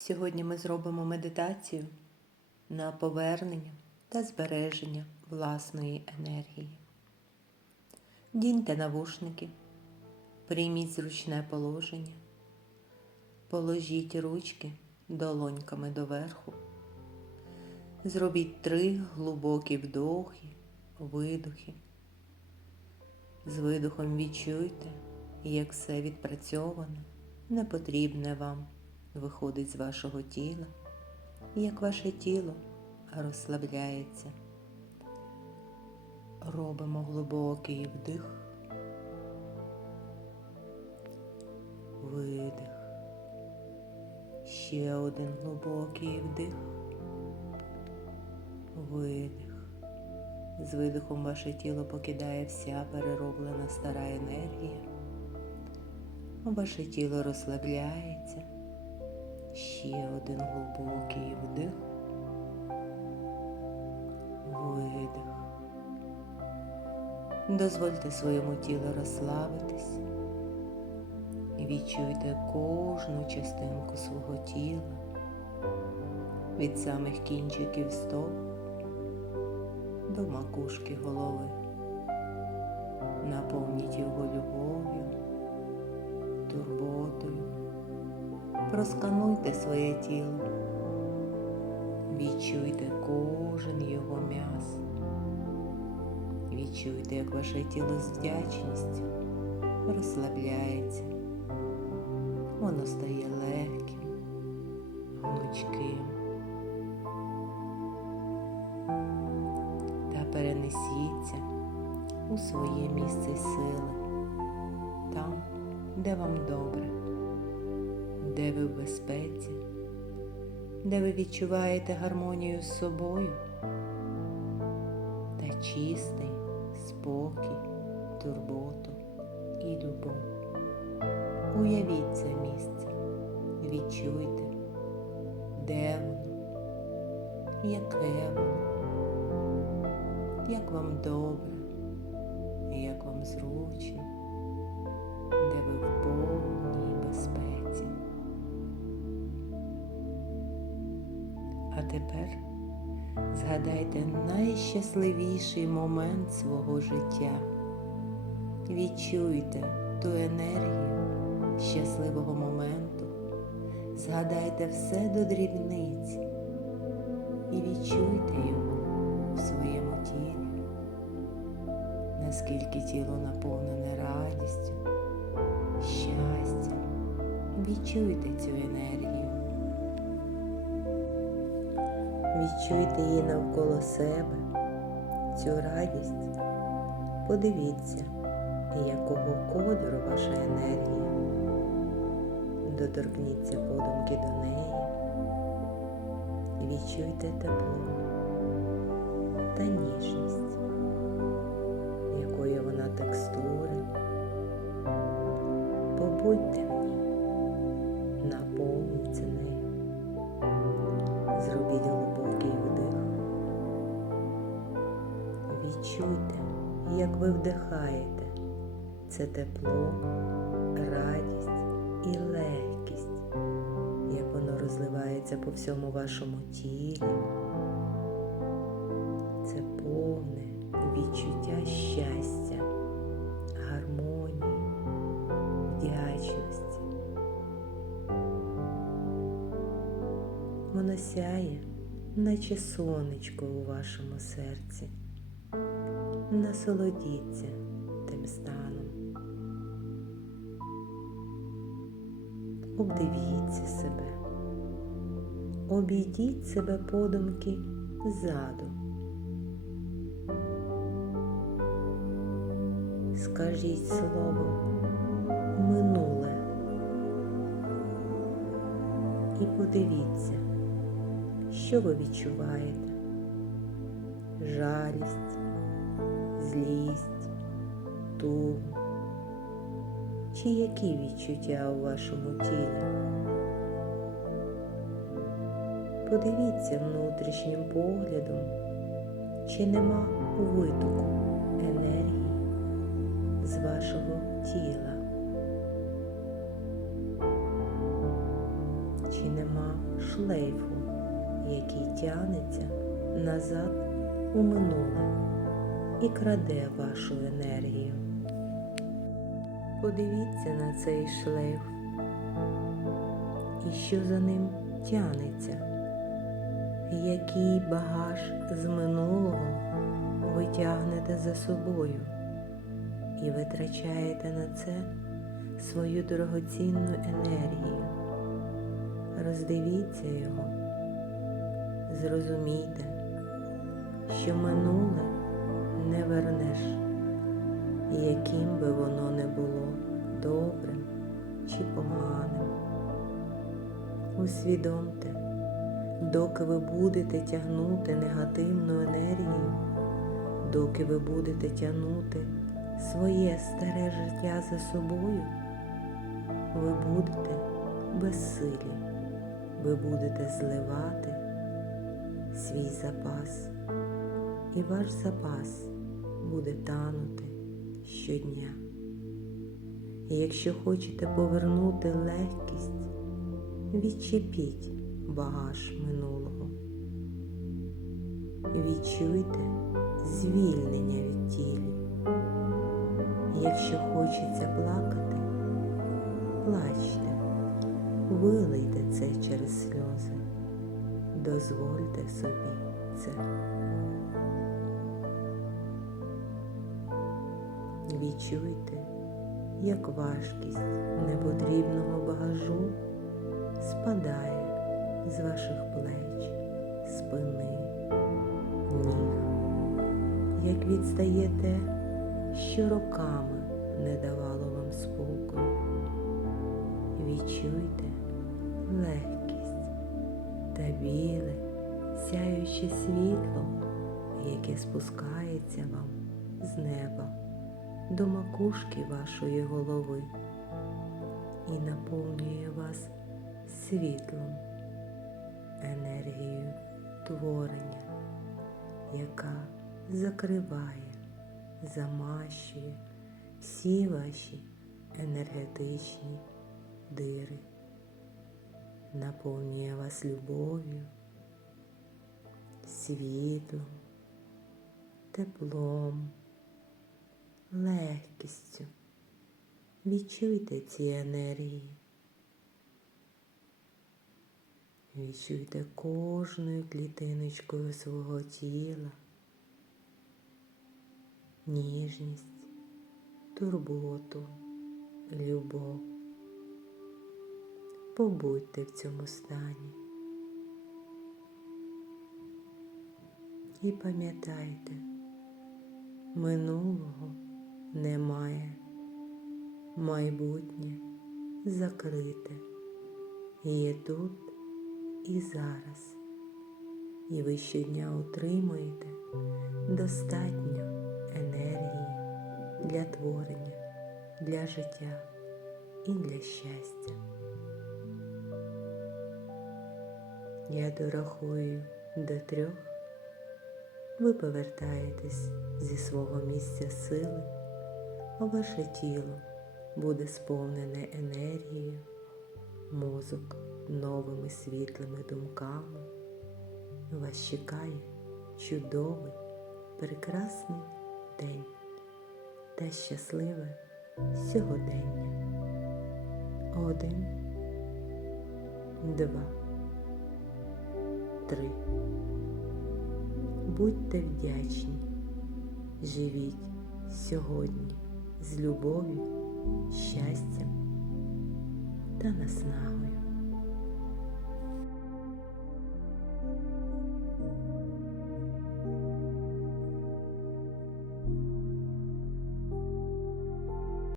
Сьогодні ми зробимо медитацію на повернення та збереження власної енергії. Діньте навушники, прийміть зручне положення, положіть ручки долоньками доверху, зробіть три глибокі вдохи, видохи. З видохом відчуйте, як все відпрацьоване, непотрібне вам виходить з вашого тіла, як ваше тіло розслабляється. Робимо глибокий вдих, видих. Ще один глибокий вдих, видих. З видихом ваше тіло покидає вся перероблена стара енергія. Ваше тіло розслабляється. Ще один глибокий вдих, видих. Дозвольте своєму тілу розслабитись відчуйте кожну частинку свого тіла від самих кінчиків стоп до макушки голови. Наповніть його любов'ю, турботою. Проскануйте своє тіло, відчуйте кожен його м'яз. Відчуйте, як ваше тіло з вдячністю розслабляється. Воно стає легким, гнучким. Та перенесіться у своє місце сили, там, де вам добре де ви в безпеці, де ви відчуваєте гармонію з собою та чистий спокій, турботу і любов. Уявіть це місце, відчуйте, де воно, яке воно, як вам добре, як вам зручно, де ви в повній безпеці. Тепер згадайте найщасливіший момент свого життя. Відчуйте ту енергію щасливого моменту. Згадайте все до дрібниць і відчуйте його в своєму тілі, наскільки тіло наповнене радістю, щастям. Відчуйте цю енергію. Відчуйте її навколо себе, цю радість. Подивіться, якого кольору ваша енергія. Доторкніться подумки до неї. Відчуйте тепло та ніжність, якої вона текстури. Побудьте Відчуйте, як ви вдихаєте це тепло, радість і легкість, як воно розливається по всьому вашому тілі. Це повне відчуття щастя, гармонії, вдячності. Воно сяє, наче сонечко у вашому серці. Насолодіться тим станом. Обдивіться себе. Обійдіть себе подумки ззаду. Скажіть слово минуле і подивіться, що ви відчуваєте? Жалість, злість, тугу чи які відчуття у вашому тілі? Подивіться внутрішнім поглядом, чи нема витоку енергії з вашого тіла, чи нема шлейфу, який тягнеться назад у минуле і краде вашу енергію. Подивіться на цей шлейф і що за ним тягнеться, який багаж з минулого ви тягнете за собою і витрачаєте на це свою дорогоцінну енергію. Роздивіться його, зрозумійте, що минуле не вернеш, яким би воно не було добрим чи поганим. Усвідомте, доки ви будете тягнути негативну енергію, доки ви будете тягнути своє старе життя за собою, ви будете безсилі, ви будете зливати свій запас, і ваш запас буде танути щодня. І якщо хочете повернути легкість, відчепіть багаж минулого. Відчуйте звільнення від тілі. Якщо хочеться плакати, плачте, вилийте це через сльози, дозвольте собі це. Відчуйте, як важкість непотрібного багажу спадає з ваших плеч, спини, ніг, як відстає те, що роками не давало вам спокою. Відчуйте легкість та біле, сяюче світло, яке спускається вам з неба до макушки вашої голови і наповнює вас світлом, енергією творення, яка закриває, замащує всі ваші енергетичні дири, наповнює вас любов'ю, світлом, теплом, легкістю. Відчуйте ці енергії. Відчуйте кожною клітиночкою свого тіла, ніжність, турботу, любов. Побудьте в цьому стані. І пам'ятайте, минулого немає, майбутнє закрите, є тут і зараз. І ви щодня отримуєте достатньо енергії для творення, для життя і для щастя. Я дорахую до трьох, ви повертаєтесь зі свого місця сили, а ваше тіло буде сповнене енергією, мозок новими світлими думками. Вас чекає чудовий, прекрасний день та щасливе сьогодення. Один, два, три. Будьте вдячні, живіть сьогодні з любов'ю, щастям та наснагою.